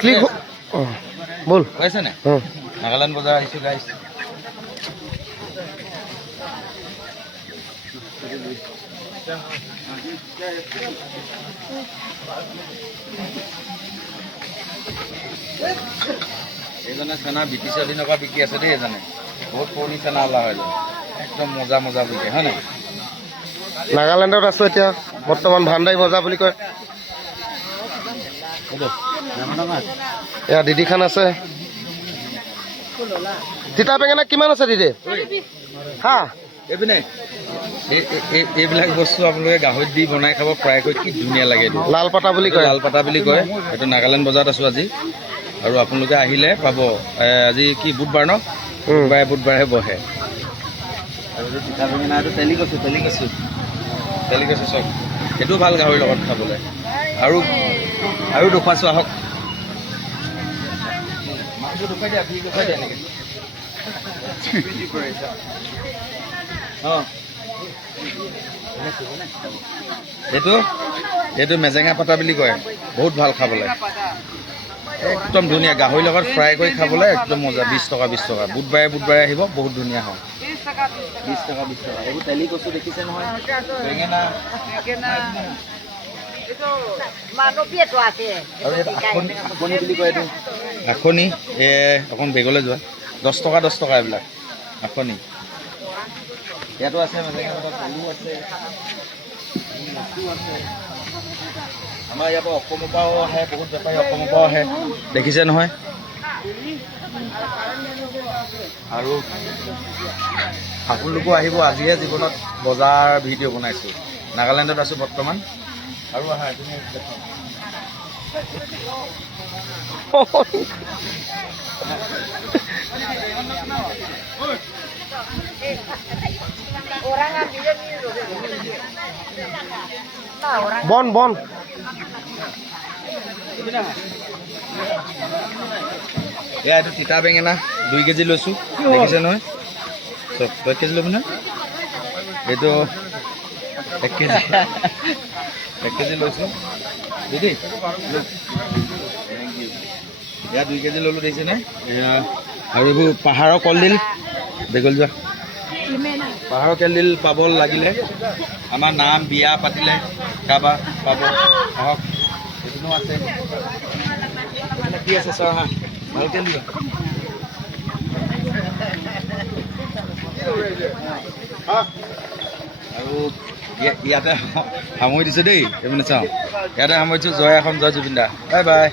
click বল কৈছে নে নাগালেণ্ড বজাৰ আহিছোঁ গাইছ এইজনে চেনা ব্ৰিটিছৰ দিনৰ পৰা বিকি আছে দেই এজনে বহুত পুৰণি চেনা ওলা হয় একদম মজা মজা বিকে হয় নাই নাগালেণ্ডত আছো এতিয়া বৰ্তমান ভাণ্ডাৰী বজাৰ বুলি কয় এয়া দিদি খান আছে তিতা বেঙেনা কিমান আছে দিদি হা এইপিনে এইবিলাক বস্তু আপোনালোকে গাহৰিত দি বনাই খাব ফ্ৰাই কৰি কি ধুনীয়া লাগে লাল পাতা বুলি কয় লালপাতা বুলি কয় এইটো নাগালেণ্ড বজাৰত আছোঁ আজি আৰু আপোনালোকে আহিলে পাব আজি কি বুধবাৰ ন বুধবাৰে বহে আৰু তিতা বেঙেনা এইটো তেলি কচু চব সেইটো ভাল গাহৰিৰ লগত খাবলৈ আৰু দেখুৱাইছোঁ আহক দেখুৱাই দিয়া এনেকৈ এইটো মেজেঙা পাতা বুলি কয় বহুত ভাল খাবলৈ একদম ধুনীয়া গাহৰিৰ লগত ফ্ৰাই কৰি খাবলৈ একদম মজা 20 টকা বুধবাৰে আহিব বহুত ধুনীয়া হয় 20 টকা এইবোৰ তেলি কচু দেখিছে নহয় বেঙেনা বুলি কয় এইটো আখনি অকণ বেগলৈ যোৱা 10 টকা এইবিলাক আখনি ইয়াতো আছে আলু আছে আমাৰ ইয়াৰ পৰা অসমৰ পৰাও আহে বহুত বেপাৰী অসমৰ পৰাও আহে দেখিছে নহয় আৰু আপোনালোকো আহিব আজিহে জীৱনত বজাৰ ভিডিঅ' বনাইছোঁ নাগালেণ্ডত আছোঁ বৰ্তমান আৰু আহা বন এয়া এইটো তিতা বেঙেনা 2 কেজি লৈছোঁ দেখিছে নহয় চব 1 কেজি ল'বি নহয় এইটো 1 কেজি লৈছোঁ দিদি এয়া 2 কেজি ল'লোঁ দেখিছেনে আৰু এইবোৰ পাহাৰৰ কলডিল বেগল যোৱা পাহাৰৰ কলডিল পাব লাগিলে আমাৰ নাম বিয়া পাতিলে কাৰোবাৰ পাব আহক এইটোনো আছে কি আছে ছাৰ হা ভালকৈ লোৱা আৰু ইয়াতে সামৰি দিছোঁ দেই এইপিনে চাওঁ ইয়াতে সামৰিছোঁ জয় অসম জয় জুবিন দা বাই বাই